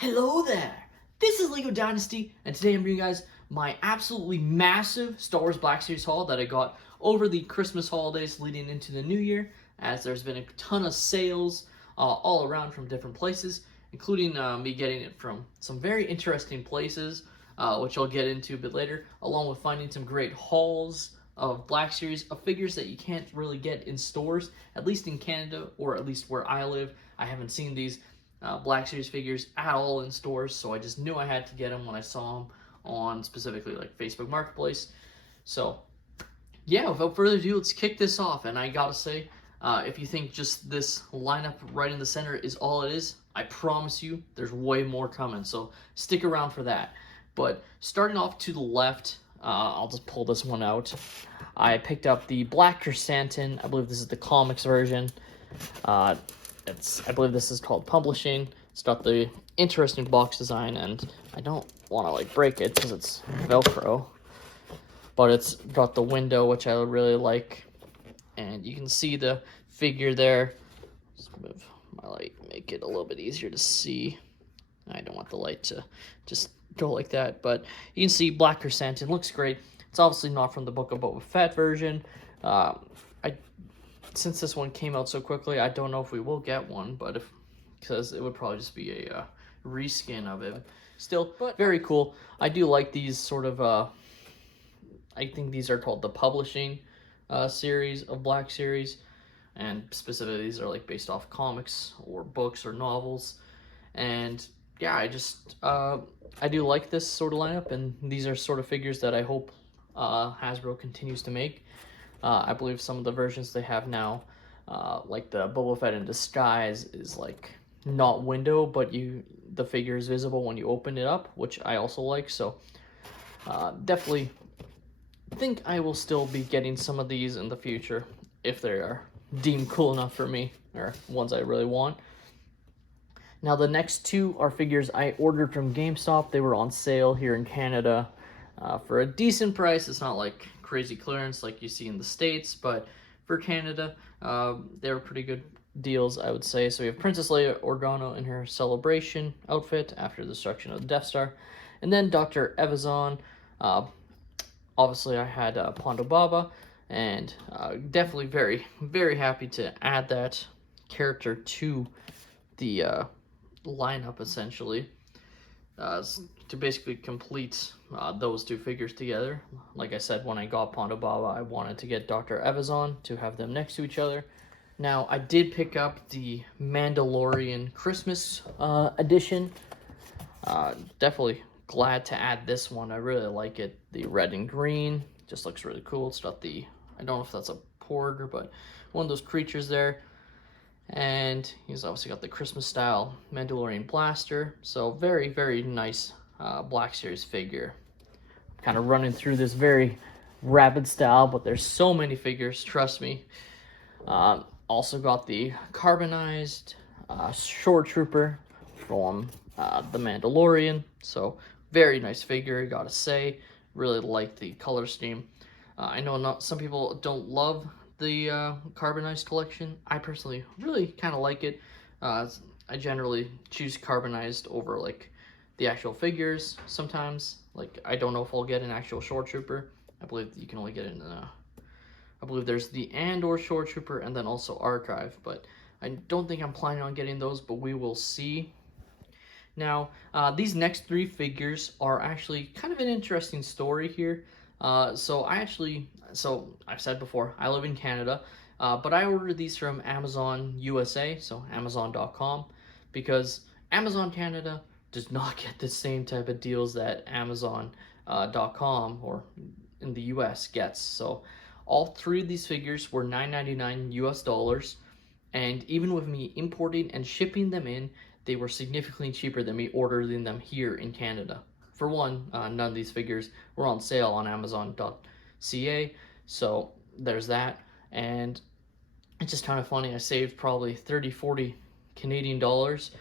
Hello there! This is Lego Dynasty, and today I'm bringing you guys my absolutely massive Star Wars Black Series haul that I got over the Christmas holidays leading into the new year, as there's been a ton of sales all around from different places, including me getting it from some very interesting places, which I'll get into a bit later, along with finding some great hauls of Black Series of figures that you can't really get in stores, at least in Canada, or at least where I live. I haven't seen these Black Series figures at all in stores, so I just knew I had to get them when I saw them on specifically like Facebook Marketplace. So yeah, without further ado, let's kick this off. And I gotta say, if you think just this lineup right in the center is all it is, I promise you there's way more coming, so stick around for that. But starting off to the left, I'll just pull this one out. I picked up the Black Chrysanthemum. I believe this is the comics version. I believe this is called Publishing. It's got the interesting box design, and I don't want to like break it because it's Velcro, but it's got the window, which I really like, and you can see the figure there. Let's move my light, make it a little bit easier to see. I don't want the light to just go like that, but you can see Black Chrysanthemum looks great. It's obviously not from the Book of Boba Fett version. Since this one came out so quickly, I don't know if we will get one, but because it would probably just be a reskin of it. Still, but very cool. I do like these sort of, I think these are called the Publishing series of Black Series, and specifically these are like based off comics or books or novels. And yeah, I do like this sort of lineup, and these are sort of figures that I hope Hasbro continues to make. I believe some of the versions they have now, like the Boba Fett in disguise, is like not window, but the figure is visible when you open it up, which I also like. So definitely think I will still be getting some of these in the future if they are deemed cool enough for me, or ones I really want. Now the next two are figures I ordered from GameStop. They were on sale here in Canada for a decent price. It's not like crazy clearance like you see in the States, but for Canada, they were pretty good deals, I would say. So we have Princess Leia Organa in her celebration outfit after the destruction of the Death Star, and then Dr. Evazan. Obviously, I had Ponda Baba, and definitely very, very happy to add that character to the lineup, essentially, to basically complete those two figures together. Like I said, when I got Ponda Baba, I wanted to get Dr. Evazan to have them next to each other. Now, I did pick up the Mandalorian Christmas edition. Definitely glad to add this one. I really like it. The red and green just looks really cool. It's got the, I don't know if that's a porg, but one of those creatures there. And he's obviously got the Christmas style Mandalorian blaster. So very, very nice Black Series figure. Kind of running through this very rapid style, but there's so many figures, trust me. Also got the carbonized Shore Trooper from the Mandalorian. So very nice figure, gotta say. Really like the color scheme. I know some people don't love the carbonized collection. I personally really kind of like it. I generally choose carbonized over like the actual figures sometimes. Like, I don't know if I'll get an actual Shore Trooper. I believe you can only get it in I believe there's the Andor Shore Trooper and then also Archive, but I don't think I'm planning on getting those, but we will see. Now, these next three figures are actually kind of an interesting story here. So I've said before, I live in Canada, but I ordered these from Amazon USA, so Amazon.com, because Amazon Canada does not get the same type of deals that Amazon.com or in the US gets. So all three of these figures were $9.99 US, and even with me importing and shipping them in, they were significantly cheaper than me ordering them here in Canada. For one, none of these figures were on sale on Amazon.ca, so there's that. And it's just kind of funny, I saved probably 30-40 Canadian dollars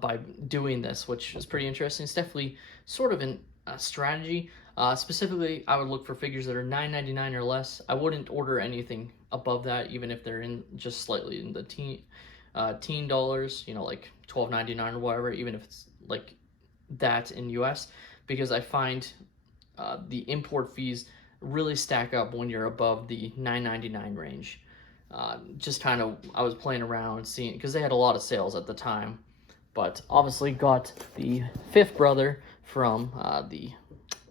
by doing this, which is pretty interesting. It's definitely sort of a strategy. Specifically, I would look for figures that are $9.99 or less. I wouldn't order anything above that, even if they're in just slightly in the teen dollars, you know, like $12.99 or whatever, even if it's like that in US, because I find the import fees really stack up when you're above the $9.99 range. Just kind of, I was playing around seeing, because they had a lot of sales at the time, but obviously got the fifth brother from the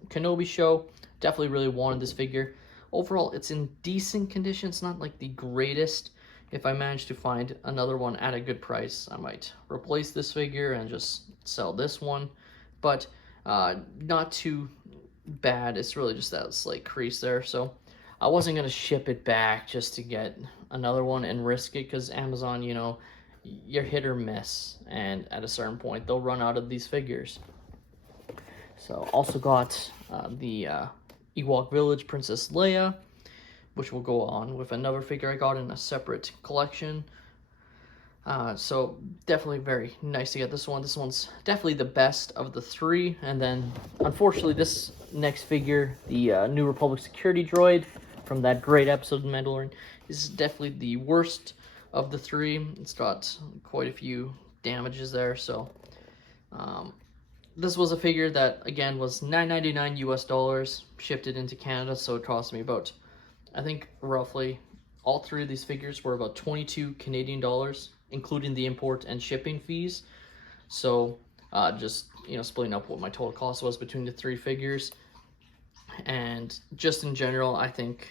Kenobi show. Definitely really wanted this figure. Overall, it's in decent condition. It's not like the greatest. If I manage to find another one at a good price, I might replace this figure and just sell this one. But not too bad. It's really just that slight crease there. So I wasn't going to ship it back just to get another one and risk it, because Amazon, you know, you're hit or miss. And at a certain point, they'll run out of these figures. So also got the Ewok Village Princess Leia, which will go on with another figure I got in a separate collection. So definitely very nice to get this one. This one's definitely the best of the three. And then unfortunately this next figure, the New Republic security droid from that great episode of The Mandalorian, is definitely the worst of the three. It's got quite a few damages there. So this was a figure that, again, was $9.99 US, shipped it into Canada, so it cost me about, I think roughly, all three of these figures were about 22 Canadian dollars, including the import and shipping fees. So just, you know, splitting up what my total cost was between the three figures. And just in general, I think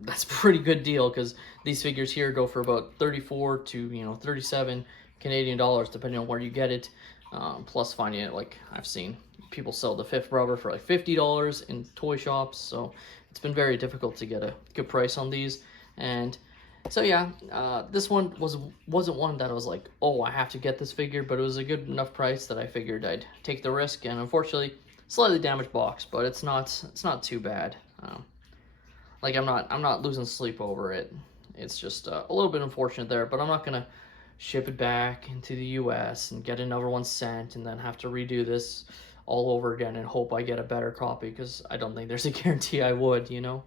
that's a pretty good deal, because these figures here go for about 34 to, you know, 37 Canadian dollars, depending on where you get it. Plus finding it, like, I've seen people sell the fifth brother for like $50 in toy shops, so it's been very difficult to get a good price on these. And so yeah, this one wasn't one that I was like, oh, I have to get this figure, but it was a good enough price that I figured I'd take the risk. And unfortunately, slightly damaged box, but it's not too bad. Like, I'm not losing sleep over it. It's just a little bit unfortunate there, but I'm not gonna ship it back into the US and get another one sent and then have to redo this all over again and hope I get a better copy, because I don't think there's a guarantee I would, you know.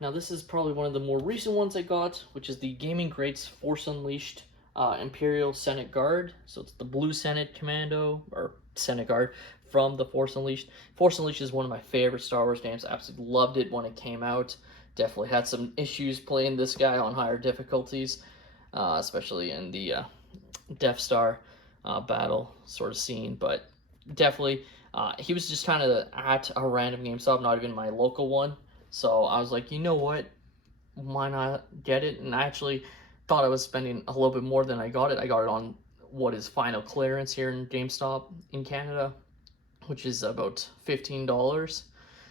Now this is probably one of the more recent ones I got, which is the Gaming Greats Force Unleashed Imperial Senate Guard. So it's the Blue Senate Commando, or Senate Guard, from the Force Unleashed. Force Unleashed is one of my favorite Star Wars games. I absolutely loved it when it came out. Definitely had some issues playing this guy on higher difficulties, especially in the Death Star battle sort of scene. But definitely, he was just kind of at a random GameStop, not even my local one. So I was like, you know what, why not get it? And I actually thought I was spending a little bit more than I got it. I got it on what is final clearance here in GameStop in Canada, which is about $15.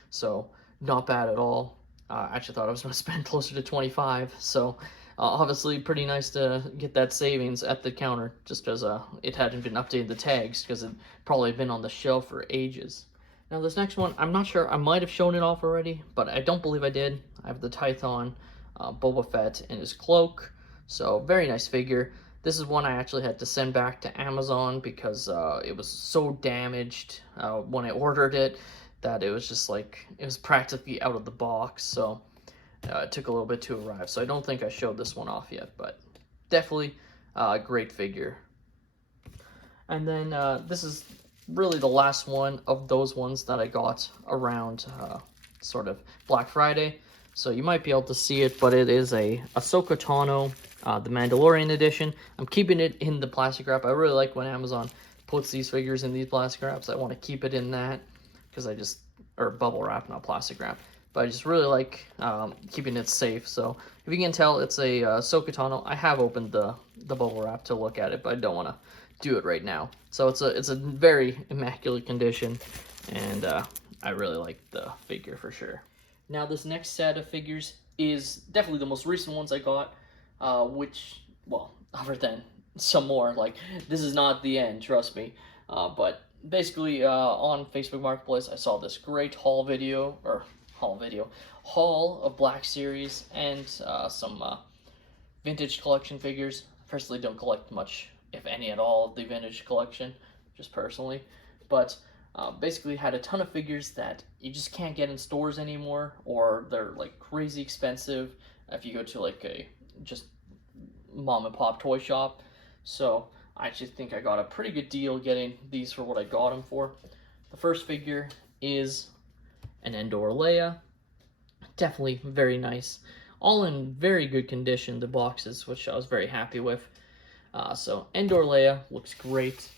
So not bad at all. I actually thought I was going to spend closer to 25. So obviously pretty nice to get that savings at the counter, just because it hadn't been updated the tags, because it probably been on the shelf for ages. Now this next one, I'm not sure, I might have shown it off already, but I don't believe I did. I have the Tython Boba Fett in his cloak, so very nice figure. This is one I actually had to send back to Amazon because it was so damaged when I ordered it that it was just like, it was practically out of the box, so it took a little bit to arrive. So I don't think I showed this one off yet, but definitely a great figure. And then this is really the last one of those ones that I got around sort of Black Friday. So you might be able to see it, but it is a Ahsoka Tano, the Mandalorian edition. I'm keeping it in the plastic wrap. I really like when Amazon puts these figures in these plastic wraps. I want to keep it in that, because or bubble wrap, not plastic wrap. But I just really like keeping it safe. So if you can tell, it's a Ahsoka Tano. I have opened the bubble wrap to look at it, but I don't want to do it right now. So it's a very immaculate condition, and I really like the figure for sure. Now this next set of figures is definitely the most recent ones I got, which, well, other than some more, like, this is not the end, trust me. But basically on Facebook Marketplace, I saw this great haul of Black Series and some vintage collection figures. Personally, don't collect much, if any at all, of the vintage collection, just personally. But basically had a ton of figures that you just can't get in stores anymore, or they're like crazy expensive if you go to like a just mom and pop toy shop. So I actually think I got a pretty good deal getting these for what I got them for. The first figure is an Endor Leia. Definitely very nice. All in very good condition, the boxes, which I was very happy with. So Endor Leia looks great.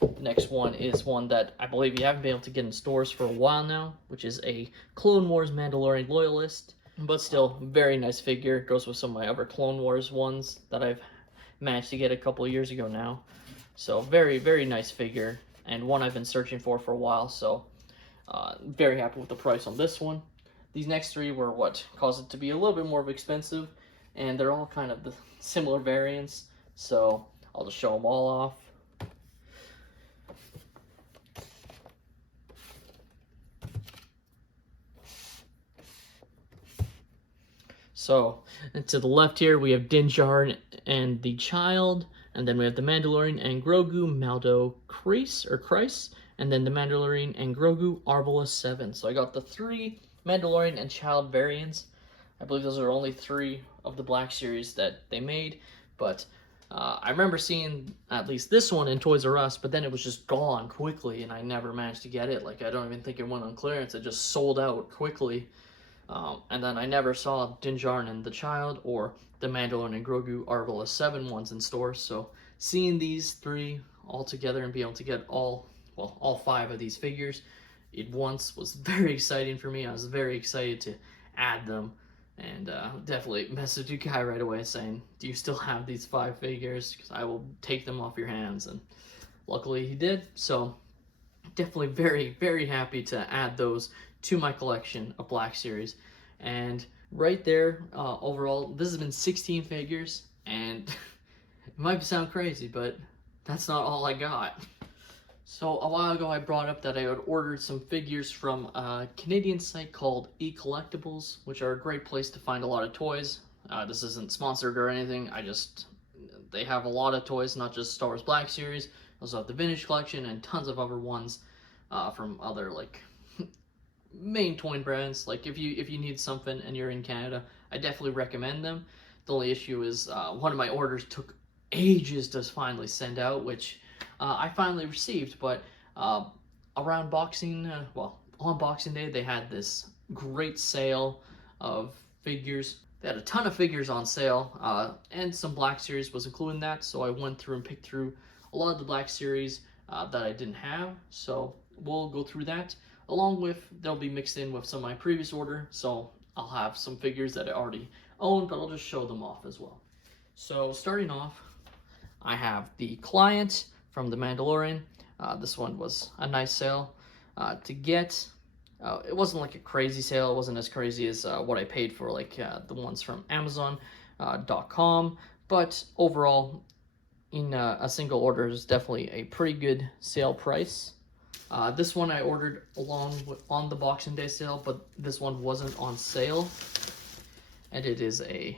The next one is one that I believe you haven't been able to get in stores for a while now, which is a Clone Wars Mandalorian Loyalist. But still, very nice figure. Goes with some of my other Clone Wars ones that I've managed to get a couple of years ago now. So very, very nice figure, and one I've been searching for a while. So very happy with the price on this one. These next three were what caused it to be a little bit more expensive, and they're all kind of the similar variants. So I'll just show them all off. So, and to the left here, we have Din Djarin and the Child, and then we have the Mandalorian and Grogu Maldo Kreis, and then the Mandalorian and Grogu Arbola 7. So I got the 3 Mandalorian and Child variants. I believe those are only 3 of the Black Series that they made, but I remember seeing at least this one in Toys R Us, but then it was just gone quickly, and I never managed to get it. Like, I don't even think it went on clearance. It just sold out quickly. And then I never saw Din Djarin and the Child or the Mandalorian and Grogu Arbola 7 ones in stores. So seeing these 3 all together and being able to get all 5 of these figures at once was very exciting for me. I was very excited to add them, and definitely messaged you guy right away saying, do you still have these 5 figures? Because I will take them off your hands. And luckily he did. So definitely very, very happy to add those to my collection of Black Series. And right there, overall, this has been 16 figures, and it might sound crazy, but that's not all I got. So a while ago I brought up that I had ordered some figures from a Canadian site called eCollectibles, which are a great place to find a lot of toys. This isn't sponsored or anything, they have a lot of toys, not just Star Wars Black Series. Also have the Vintage Collection and tons of other ones from other like main toy brands. Like if you need something and you're in Canada, I definitely recommend them. The only issue is one of my orders took ages to finally send out, which I finally received. But around on Boxing Day, they had this great sale of figures. They had a ton of figures on sale, and some Black Series was included in that. So I went through and picked through a lot of the Black Series that I didn't have. So we'll go through that. Along with, they'll be mixed in with some of my previous order, so I'll have some figures that I already own, but I'll just show them off as well. So starting off, I have the Client from The Mandalorian. This one was a nice sale to get. It wasn't like a crazy sale. It wasn't as crazy as what I paid for like the ones from Amazon.com, but overall, in a single order is definitely a pretty good sale price. This one I ordered on the Boxing Day sale, but this one wasn't on sale. And it is a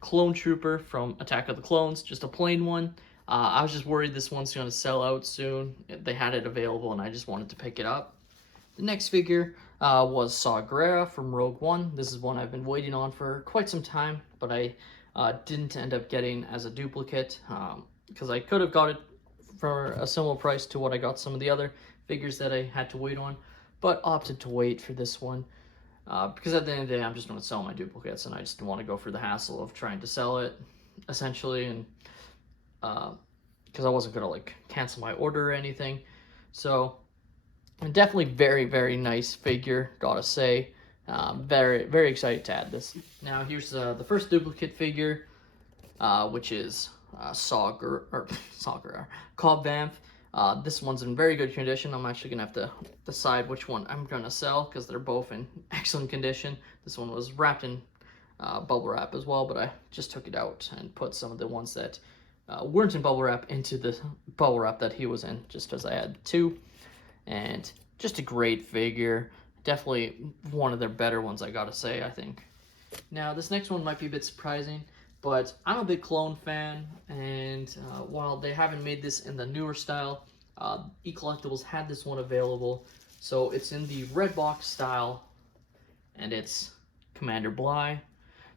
Clone Trooper from Attack of the Clones, just a plain one. I was just worried this one's going to sell out soon. They had it available, and I just wanted to pick it up. The next figure was Saw Gerrera from Rogue One. This is one I've been waiting on for quite some time, but I didn't end up getting as a duplicate because I could have got it for a similar price to what I got some of the other figures that I had to wait on, but opted to wait for this one because at the end of the day I'm just going to sell my duplicates, and I just didn't want to go through the hassle of trying to sell it essentially, and because I wasn't going to like cancel my order or anything. So definitely very, very nice figure, gotta say. Very, very excited to add this. Now here's the first duplicate figure, which is Saw Gerrera, Cobb Vanth. This one's in very good condition. I'm actually gonna have to decide which one I'm gonna sell because they're both in excellent condition. This one was wrapped in bubble wrap as well, but I just took it out and put some of the ones that weren't in bubble wrap into the bubble wrap that he was in, just as I had 2. And just a great figure. Definitely one of their better ones, I gotta say, I think. Now, this next one might be a bit surprising, but I'm a big Clone fan, and while they haven't made this in the newer style, eCollectibles had this one available. So it's in the red box style, and it's Commander Bly.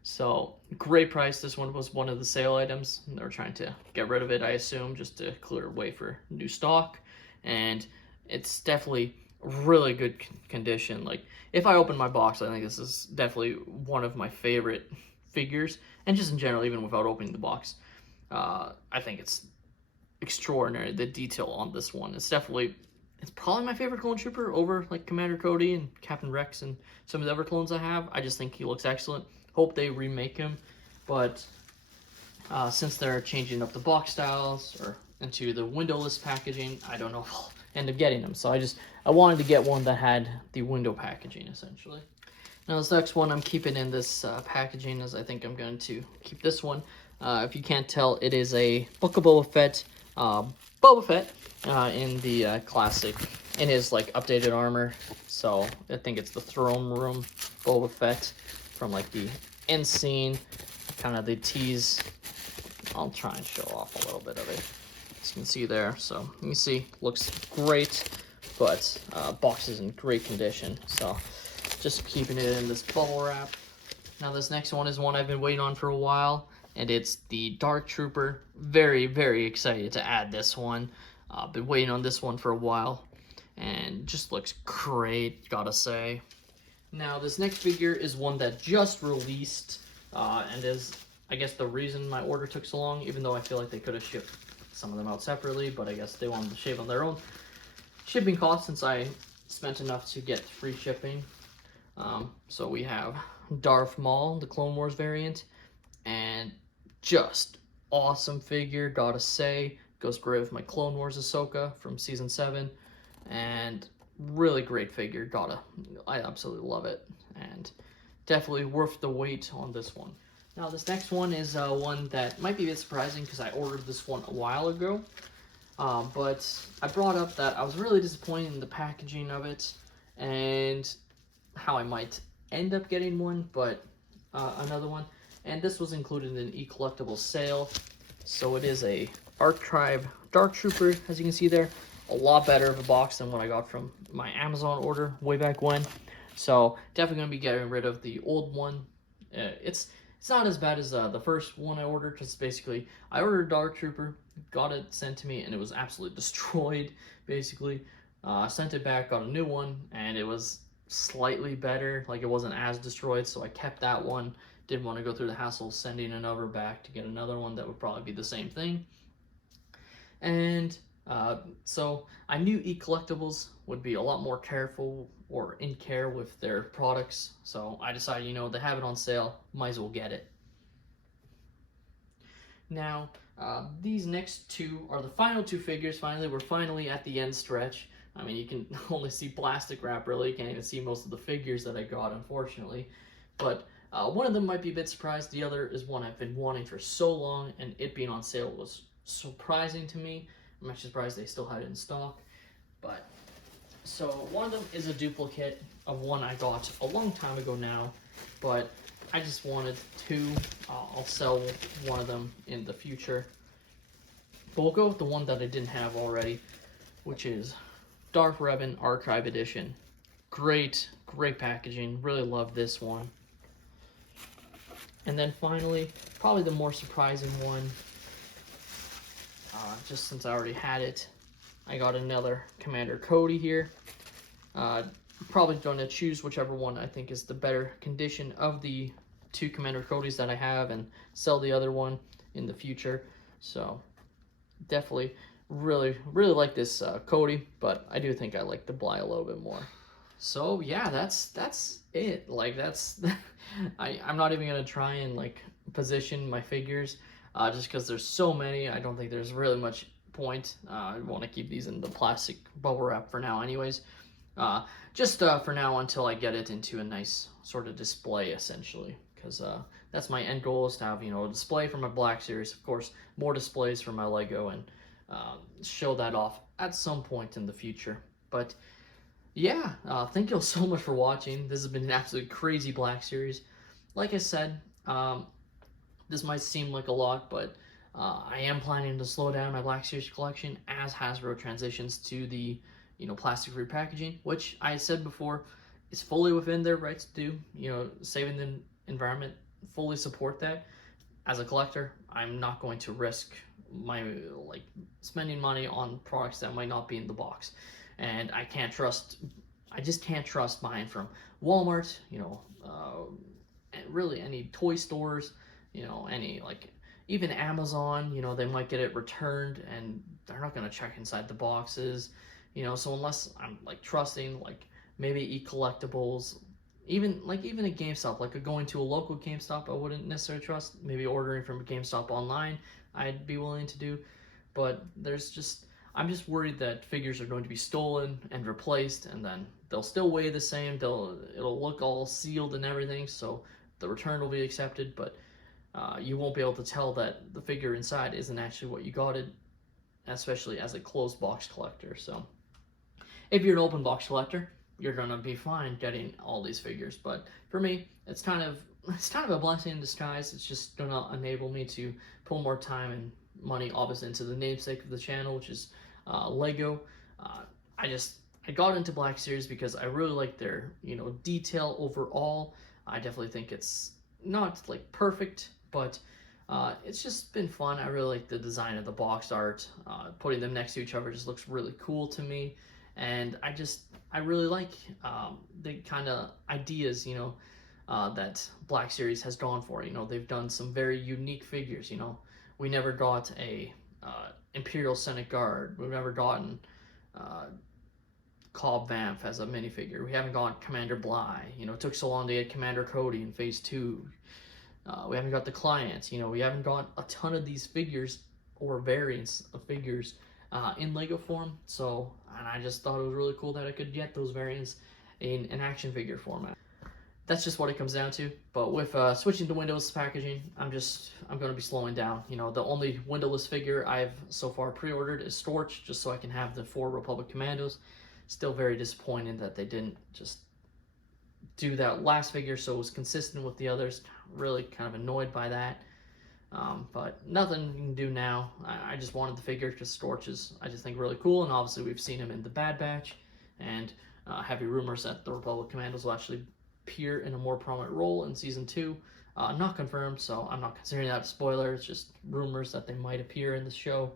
So great price. This one was one of the sale items. They're trying to get rid of it, I assume, just to clear way for new stock. And it's definitely really good condition. Like, if I open my box, I think this is definitely one of my favorite figures. And just in general, even without opening the box, I think it's extraordinary, the detail on this one. It's probably my favorite clone trooper over like Commander Cody and Captain Rex and some of the other clones I have. I just think he looks excellent. Hope they remake him, but since they're changing up the box styles or into the windowless packaging, I don't know if I'll end up getting them. So I wanted to get one that had the window packaging essentially. Now this next one I'm keeping in this packaging, as I think I'm going to keep this one. If you can't tell, it is a Book of Boba Fett. In the classic, in his like updated armor. So I think it's the throne room Boba Fett from like the end scene, kind of the tease. I'll try and show off a little bit of it, as you can see there. So you can see, looks great, but box is in great condition. So just keeping it in this bubble wrap. Now this next one is one I've been waiting on for a while, and it's the Dark Trooper. Very, very excited to add this one. Been waiting on this one for a while, and just looks great, gotta say. Now this next figure is one that just released, and is, I guess, the reason my order took so long, even though I feel like they could have shipped some of them out separately, but I guess they wanted to shave on their own shipping costs since I spent enough to get free shipping. So we have Darth Maul, the Clone Wars variant, and just awesome figure, gotta say. Goes great with my Clone Wars Ahsoka from Season 7, and really great figure, I absolutely love it, and definitely worth the wait on this one. Now this next one is one that might be a bit surprising because I ordered this one a while ago, but I brought up that I was really disappointed in the packaging of it, and how I might end up getting one, but another one, and this was included in an e-collectible sale. So it is a Archive Dark Trooper, as you can see there. A lot better of a box than what I got from my Amazon order way back when. So definitely going to be getting rid of the old one. It's not as bad as the first one I ordered, because basically I ordered Dark Trooper, got it sent to me, and it was absolutely destroyed, basically. Sent it back, got a new one, and it was slightly better. Like, it wasn't as destroyed, so I kept that one. Didn't want to go through the hassle of sending another back to get another one that would probably be the same thing. And so I knew e-collectibles would be a lot more careful or in care with their products. So I decided, they have it on sale, might as well get it. Now, these next two are the final two figures. Finally, we're finally at the end stretch. I mean, you can only see plastic wrap, really. You can't even see most of the figures that I got, unfortunately. But one of them might be a bit surprised. The other is one I've been wanting for so long, and it being on sale was surprising to me. I'm actually surprised they still had it in stock. But so one of them is a duplicate of one I got a long time ago now, but I just wanted two. I'll sell one of them in the future. But we'll go with the one that I didn't have already, which is Darth Revan Archive Edition. Great packaging. Really love this one. And then finally, probably the more surprising one, just since I already had it, I got another Commander Cody here. Probably going to choose whichever one I think is the better condition of the two Commander Codys that I have, and sell the other one in the future. So definitely really like this Cody, but I do think I like the Bly a little bit more. So yeah, that's it. Like, that's I'm not even gonna try and like position my figures, just because there's so many. I don't think there's really much point. I want to keep these in the plastic bubble wrap for now anyways. Just for now, until I get it into a nice sort of display, essentially, because that's my end goal, is to have, a display for my Black Series, of course, more displays for my Lego, and show that off at some point in the future. But yeah, thank you all so much for watching. This has been an absolutely crazy Black Series. Like I said, this might seem like a lot, but I am planning to slow down my Black Series collection as Hasbro transitions to the plastic-free packaging, which I said before is fully within their rights to do. Saving the environment fully support that. As a collector, I'm not going to risk my like spending money on products that might not be in the box, and I just can't trust buying from Walmart, and really any toy stores, any like even Amazon. They might get it returned and they're not going to check inside the boxes, so unless I'm like trusting like maybe e-collectibles, even a GameStop, like going to a local GameStop, I wouldn't necessarily trust. Maybe ordering from a GameStop online, I'd be willing to do. But I'm just worried that figures are going to be stolen and replaced, and then they'll still weigh the same. It'll look all sealed and everything, so the return will be accepted, but you won't be able to tell that the figure inside isn't actually what you got it, especially as a closed box collector. So if you're an open box collector, you're gonna be fine getting all these figures. But for me, it's kind of a blessing in disguise. It's just gonna enable me to pull more time and money, obviously, into the namesake of the channel, which is Lego. I got into Black Series because I really like their detail overall. I definitely think it's not like perfect, but it's just been fun. I really like the design of the box art. Putting them next to each other just looks really cool to me, and I really like the kind of ideas that Black Series has gone for. They've done some very unique figures. We never got a Imperial Senate Guard. We've never gotten Cobb Vanth as a minifigure. We haven't got Commander Bly. It took so long to get Commander Cody in Phase 2. We haven't got the Clients. We haven't got a ton of these figures or variants of figures in Lego form. And I just thought it was really cool that I could get those variants in an action figure format. That's just what it comes down to. But with switching to windowless packaging, I'm going to be slowing down. The only windowless figure I've so far pre-ordered is Storch, just so I can have the 4 Republic Commandos. Still very disappointed that they didn't just do that last figure so it was consistent with the others. Really kind of annoyed by that. But nothing you can do now. I just wanted the figure because Storch is, I just think, really cool, and obviously we've seen him in the Bad Batch, and heavy rumors that the Republic Commandos will actually appear in a more prominent role in Season 2. Not confirmed, so I'm not considering that a spoiler. It's just rumors that they might appear in the show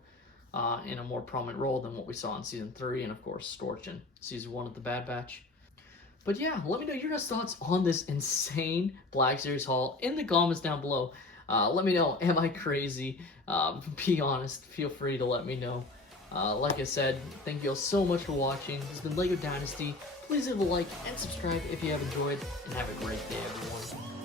in a more prominent role than what we saw in Season 3, and of course Storch in Season 1 of the Bad Batch. But yeah, let me know your guys' thoughts on this insane Black Series haul in the comments down below. Let me know, am I crazy? Be honest, feel free to let me know. Like I said, thank you all so much for watching. This has been LEGO Dynasty. Please leave a like and subscribe if you have enjoyed, and have a great day, everyone.